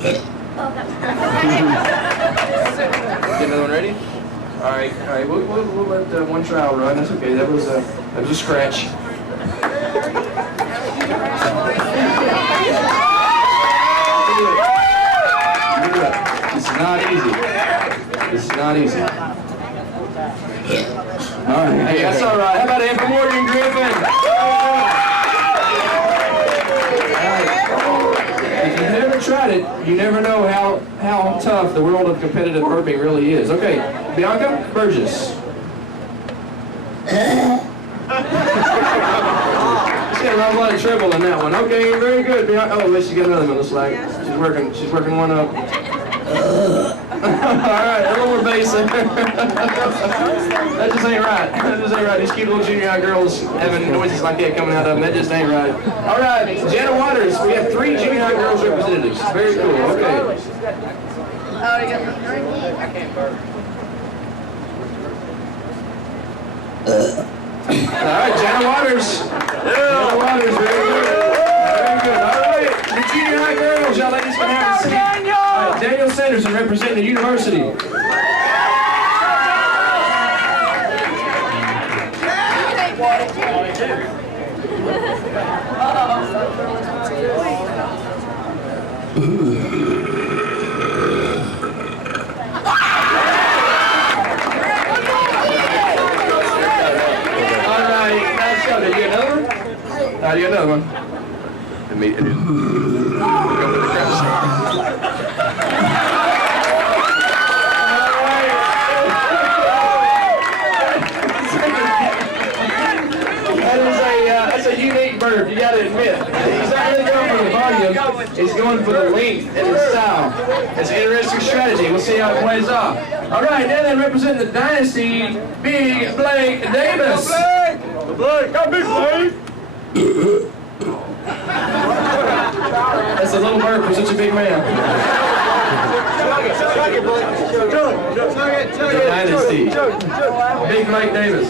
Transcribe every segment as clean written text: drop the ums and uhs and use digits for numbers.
Get another one ready? All right. We'll let one trial run. That's okay. That was a scratch. This is not easy. This is not easy. All right. Hey, that's all right. How about Amber Morgan Griffin? If you've never tried it, you never know how tough the world of competitive burping really is. Okay, Bianca Burgess. She's got a lot of trouble in that one. Okay, very good, Bianca. Oh, wait, she got another one. Looks like she's working one up. All right, a little more bass. That just ain't right. That just ain't right. These cute little junior high girls having noises like that coming out of them. That just ain't right. All right, Jana Waters. We have 3 junior high girls representatives. Very cool. Okay. All right, Jana Waters. Jana Waters. Very good. Very good. All right, the junior high girls. Y'all ladies can have a seat. Daniel Sanderson representing the university. All right, let's go. Did you get another one? You got another one. That's a unique burp, you gotta admit. He's not really going for the volume, he's going for the length and the style. It's an interesting strategy, we'll see how it plays off. All right, now they represent the dynasty, Big Blake Davis. Blake, go Big Blake! That's a little burp for such a big man. The dynasty, Big Blake Davis.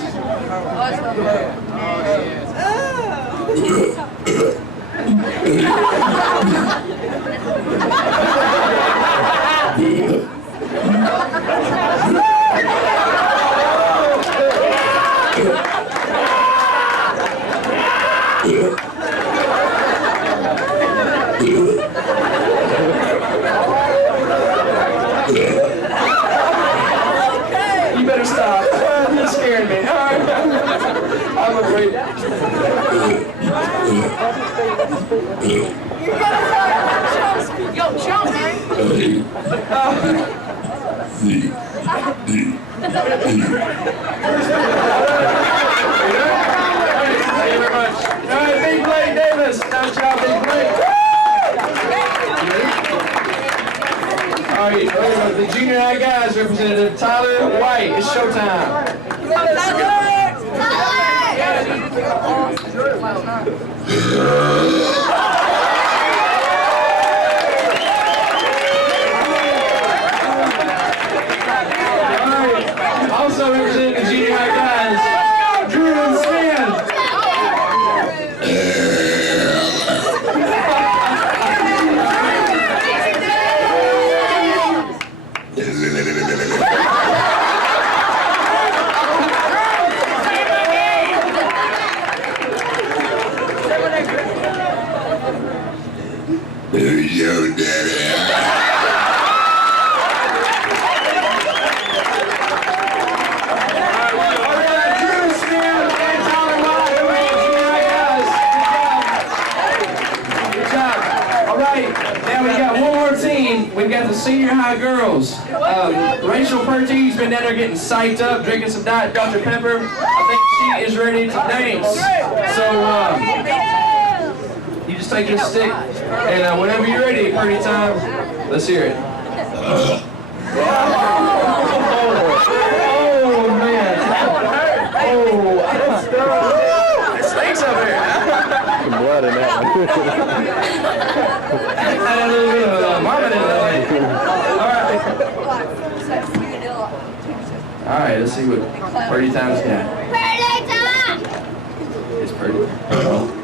You better stop. You're scaring me. I'm afraid. Yo, jump, man. Thank you very much. All right, Big Blake Davis. Nice job, Big Blake. All right, the junior high guys, Representative Tyler White. It's showtime. Also representing the junior high guys, Drew and Stan. There's your daddy. We've got the senior high girls. Rachel Purty's been down there getting psyched up, drinking some Diet Dr. Pepper. I think she is ready to dance. So you just take this stick, and whenever you're ready, Purty time, let's hear it. Oh man! Oh, it stinks up here. Some blood in that one. All right, let's see what Purty time's got. Purdy time! It's Purty.